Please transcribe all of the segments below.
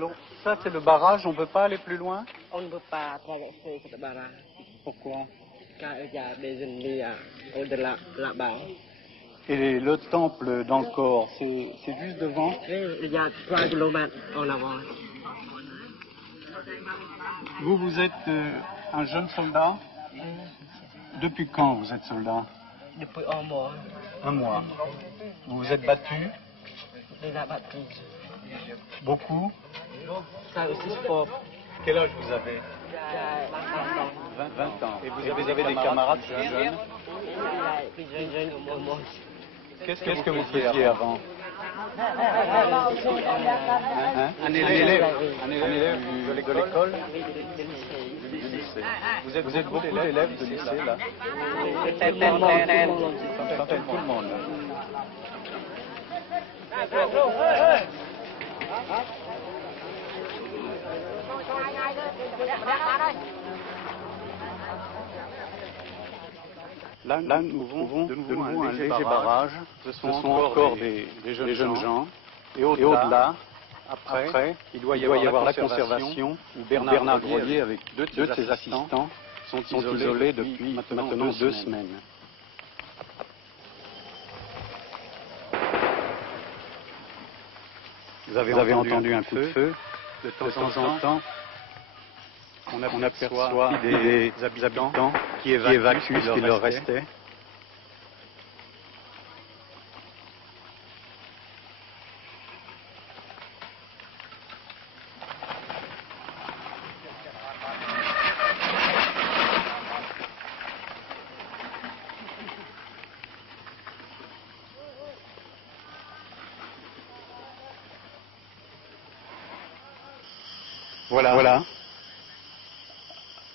Alors, ça c'est le barrage, on ne peut pas aller plus loin? On ne peut pas traverser ce barrage. Pourquoi? Car il y a des ennemis au-delà, là-bas. Et le temple d'Angkor, c'est juste devant? Oui, il y a 3 kilomètres en avant. Vous êtes un jeune soldat? Depuis quand vous êtes soldat? Depuis un mois. Un mois. Vous vous êtes battu? Déjà battu. Beaucoup? Ça aussi sport. Quel âge vous avez? Il y a 20 ans. Et vous avez des camarades jeunes? plus jeunes que moi. Qu'est-ce que vous faisiez avant? Un élève de l'école? Du lycée. Vous êtes beaucoup d'élèves de lycée là? Certaines, tout le monde. Là, nous trouvons de nouveau un léger barrage. Ce sont encore des jeunes gens. Et au-delà, après, il doit y avoir la conservation où Bernard Grelier, avec deux de ses assistants, sont isolés depuis maintenant 2 semaines. Vous avez entendu un coup de feu. De temps en temps, on aperçoit des habitants qui évacuent ce qu'il leur restait. Voilà.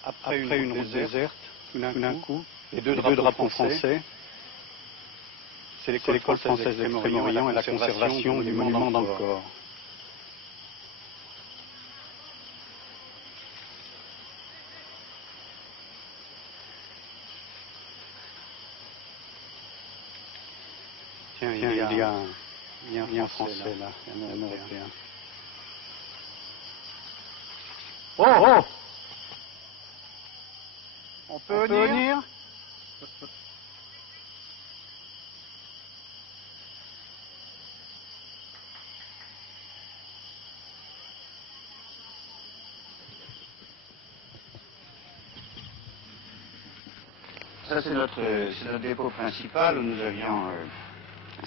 Après une route déserte, tout d'un coup, les deux drapeaux français, c'est l'école française d'Extrême-Orient et la conservation du monument d'Angkor. Tiens, il y a un Français là, un Européen. Oh! On peut venir? Ça, c'est notre dépôt principal où nous avions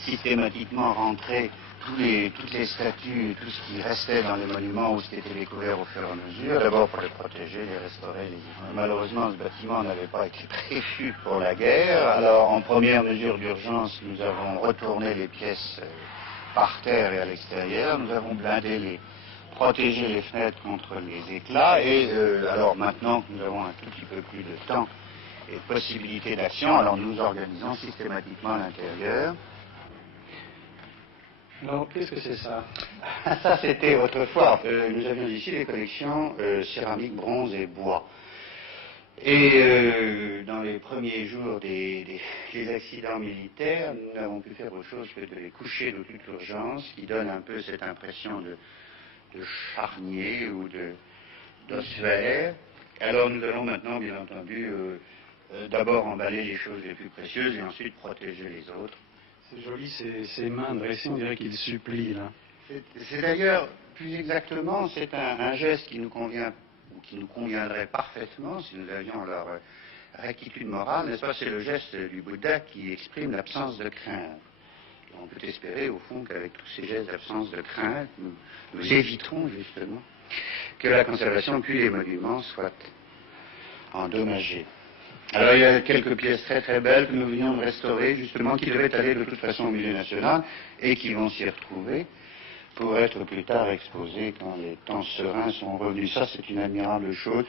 systématiquement rentré toutes les statues, tout ce qui restait dans les monuments ou ce qui était découvert au fur et à mesure, d'abord pour les protéger, les restaurer. Malheureusement, ce bâtiment n'avait pas été prévu pour la guerre. Alors, en première mesure d'urgence, nous avons retourné les pièces par terre et à l'extérieur. Nous avons protégé les fenêtres contre les éclats. Et alors maintenant que nous avons un tout petit peu plus de temps et de possibilités d'action, alors nous organisons systématiquement l'intérieur. Alors, qu'est-ce que c'est ça? Ça, c'était autrefois. Nous avions ici les collections céramique, bronze et bois. Et dans les premiers jours des accidents militaires, nous n'avons pu faire autre chose que de les coucher de toute urgence, qui donne un peu cette impression de charnier ou d'ossuaire. Alors nous allons maintenant, bien entendu, d'abord emballer les choses les plus précieuses et ensuite protéger les autres. C'est joli, ces mains dressées, on dirait qu'il supplie, là. C'est d'ailleurs, plus exactement, c'est un geste qui nous convient, ou qui nous conviendrait parfaitement si nous avions leur rectitude morale, n'est-ce pas? C'est le geste du Bouddha qui exprime l'absence de crainte. Et on peut espérer, au fond, qu'avec tous ces gestes d'absence de crainte, nous éviterons, justement, que la conservation puis les monuments soient endommagés. Alors il y a quelques pièces très très belles que nous venions de restaurer, justement, qui devaient aller de toute façon au musée national et qui vont s'y retrouver pour être plus tard exposées quand les temps sereins sont revenus. Ça, c'est une admirable chose.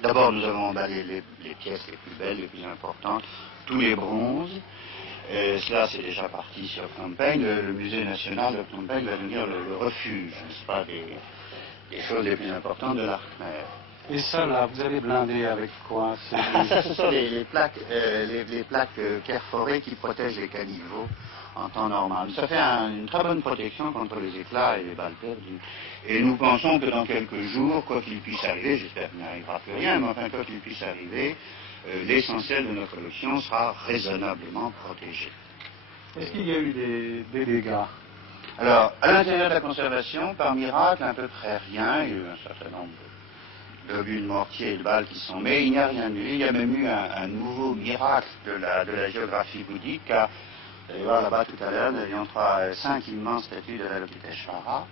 D'abord, nous avons emballé les pièces les plus belles, les plus importantes, tous les bronzes. Cela, c'est déjà parti sur Phnom Penh. Le musée national de Phnom Penh va devenir le refuge, n'est-ce pas, des choses les plus importantes de l'art khmer. Et ça, là, vous avez blindé avec quoi? Ça, ce sont les plaques perforées qui protègent les caniveaux en temps normal. Ça fait une très bonne protection contre les éclats et les balles perdues. Et nous pensons que dans quelques jours, quoi qu'il puisse arriver, j'espère qu'il n'arrivera plus rien, mais enfin, quoi qu'il puisse arriver, l'essentiel de notre collection sera raisonnablement protégé. Est-ce qu'il y a eu des dégâts? Alors, à l'intérieur de la conservation, par miracle, à peu près rien. Il y a eu un certain nombre d'obus de mortier et de balles qui sont, mais il n'y a rien eu. Il y a même eu un nouveau miracle de la géographie bouddhique, car, vous allez voir là-bas tout à l'heure, nous avions 5 immenses statues de l'Avalokiteshvara,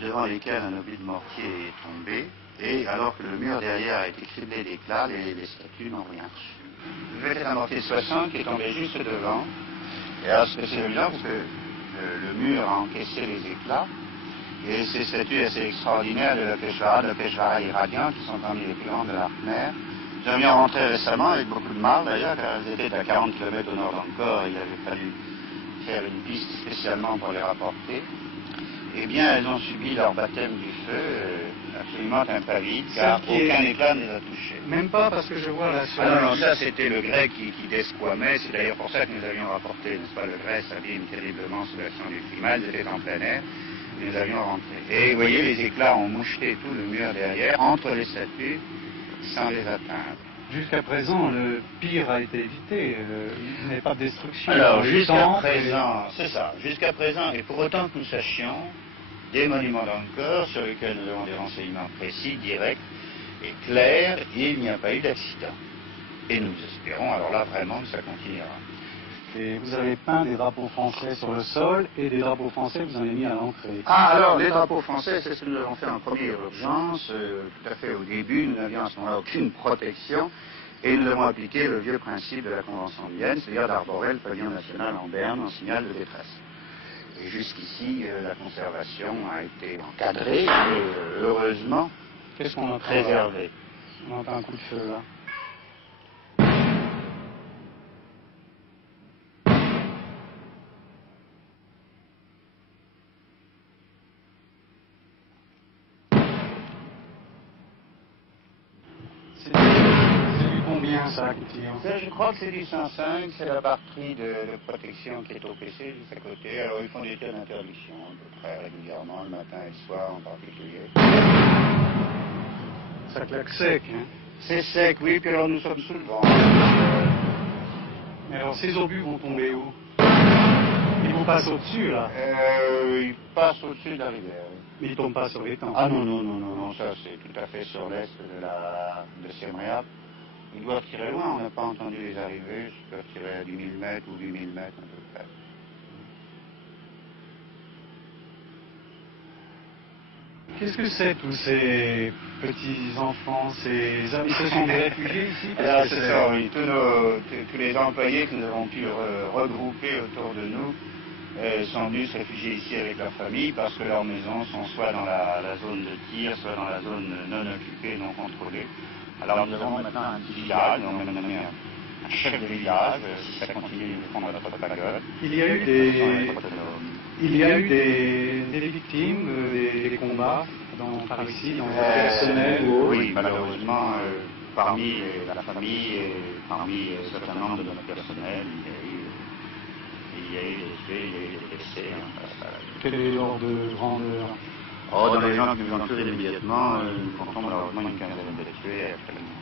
devant lesquelles un obus de mortier est tombé, et alors que le mur derrière a été criblé d'éclats, les statues n'ont rien reçu. Je vais un mortier 60 qui est tombé juste devant, et alors c'est évident parce que le mur a encaissé les éclats. Et ces statues assez extraordinaires de l'Avalokiteshvara irradiant, qui sont parmi les plus grandes de la mer. Nous avions rentré récemment avec beaucoup de mal d'ailleurs, car elles étaient à 40 km au nord d'Angkor, et il avait fallu faire une piste spécialement pour les rapporter. Eh bien, elles ont subi leur baptême du feu, absolument impavide, car aucun éclat ne les a touchées. Même pas parce que je vois la Ah non, non, ça c'était le grès qui desquamait, c'est d'ailleurs pour ça que nous avions rapporté, n'est-ce pas, le grès s'abîme terriblement sous l'action du climat, elles étaient en plein air. Nous avions rentré. Et vous voyez, les éclats ont moucheté tout le mur derrière, entre les statues, sans les atteindre. Jusqu'à présent, le pire a été évité. Il n'y a pas de destruction. Alors, jusqu'à présent, c'est ça. Jusqu'à présent, et pour autant que nous sachions, des monuments d'Angkor sur lesquels nous avons des renseignements précis, directs et clairs, il n'y a pas eu d'accident. Et nous espérons, alors là, vraiment, que ça continuera. Et vous avez peint des drapeaux français sur le sol et des drapeaux français vous en avez mis à l'entrée. Ah, alors les drapeaux français, c'est ce que nous avons fait en première urgence. Tout à fait au début, nous n'avions à ce moment-là aucune protection et nous avons appliqué le vieux principe de la Convention de Vienne, c'est-à-dire d'arborer le pavillon national en berne en signal de détresse. Et jusqu'ici, la conservation a été encadrée et heureusement qu'est-ce qu'on a préservée. On entend un coup de feu là. C'est du combien ça qui tire? Je crois que c'est du 105, c'est la batterie de protection qui est au PC juste à côté. Alors ils font des tirs d'interdiction à peu près régulièrement, le matin et le soir en particulier. Ça claque sec, hein? C'est sec, oui, puis alors nous sommes sous le vent. Mais alors ces obus vont tomber où? Ils vont passer au-dessus là? Ils passent au-dessus de la rivière. Oui. Mais ils ne tombent pas sur les temps. Ah non, non, non, non, non, ça c'est tout à fait sur l'est de Siem Reap. Ils doivent tirer loin, on n'a pas entendu les arriver, ils doivent tirer à 10 000 mètres ou 8 000 mètres à peu près. Qu'est-ce que c'est tous ces petits-enfants, ces amis? Ce sont des réfugiés ici? Ah, c'est ça, oui. Tous les employés que nous avons pu regrouper autour de nous sont venus se réfugier ici avec leur famille parce que leurs maisons sont soit dans la zone de tir, soit dans la zone non occupée, non contrôlée. Alors nous avons maintenant un petit village, nous avons même nommé un chef de village, si ça continue de prendre notre pagode. Il y a eu des victimes, des combats par ici, dans le personnel ou autre? Oui, malheureusement, parmi la famille et parmi un certain nombre de notre personnel, il y a eu des tués, il y a eu des blessés. Quel est l'ordre de grandeur? Oh, dans les gens qui nous entourent immédiatement, nous comptons malheureusement une quinzaine de tués actuellement.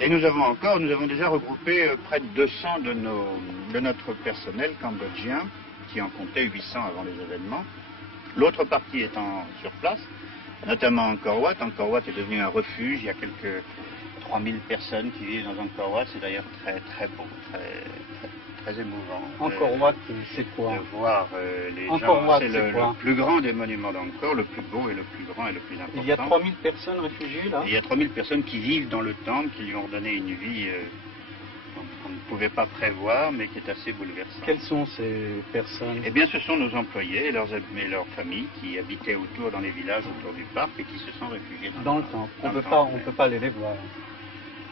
Et nous avons déjà regroupé près de 200 de notre personnel cambodgien, qui en comptait 800 avant les événements. L'autre partie étant sur place, notamment Angkor Wat. Angkor Wat est devenu un refuge, il y a quelques 3000 personnes qui vivent dans Angkor Wat, c'est d'ailleurs très très beau, très émouvant. Angkor Wat, c'est quoi? De voir les Angkor gens, Wat, c'est le plus grand des monuments d'Angkor, le plus beau et le plus grand et le plus important. Il y a 3000 personnes réfugiées là? Il y a 3000 personnes qui vivent dans le temple, qui lui ont donné une vie qu'on ne pouvait pas prévoir, mais qui est assez bouleversante. Quelles sont ces personnes? Eh bien, ce sont nos employés et leurs familles qui habitaient autour, dans les villages autour du parc et qui se sont réfugiés dans le temple. On ne peut pas aller les voir.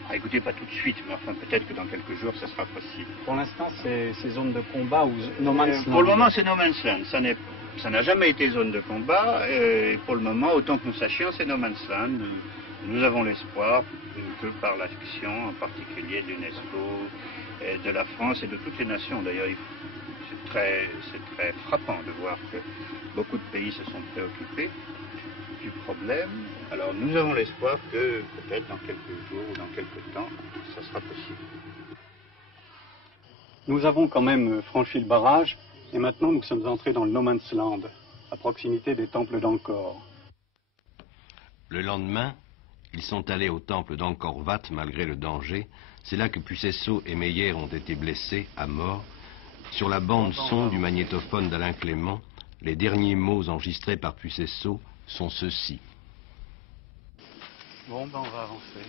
Ah, écoutez, pas tout de suite, mais enfin, peut-être que dans quelques jours, ça sera possible. Pour l'instant, c'est ces zones de combat ou No Man's Land? Pour le moment, c'est No Man's Land. Ça n'est Ça n'a jamais été zone de combat, et pour le moment, autant que nous sachions, c'est no man's land. Nous avons l'espoir que par l'action, en particulier de l'UNESCO, de la France et de toutes les nations, d'ailleurs, c'est très frappant de voir que beaucoup de pays se sont préoccupés du problème. Alors nous avons l'espoir que peut-être dans quelques jours ou dans quelques temps, ça sera possible. Nous avons quand même franchi le barrage et maintenant nous sommes entrés dans le No Man's Land, à proximité des temples d'Angkor. Le lendemain, ils sont allés au temple d'Angkor Wat malgré le danger. C'est là que Pucesso et Meyer ont été blessés à mort. Sur la bande son du magnétophone d'Alain Clément, les derniers mots enregistrés par Pucesso sont ceux-ci. Bon, ben on va avancer.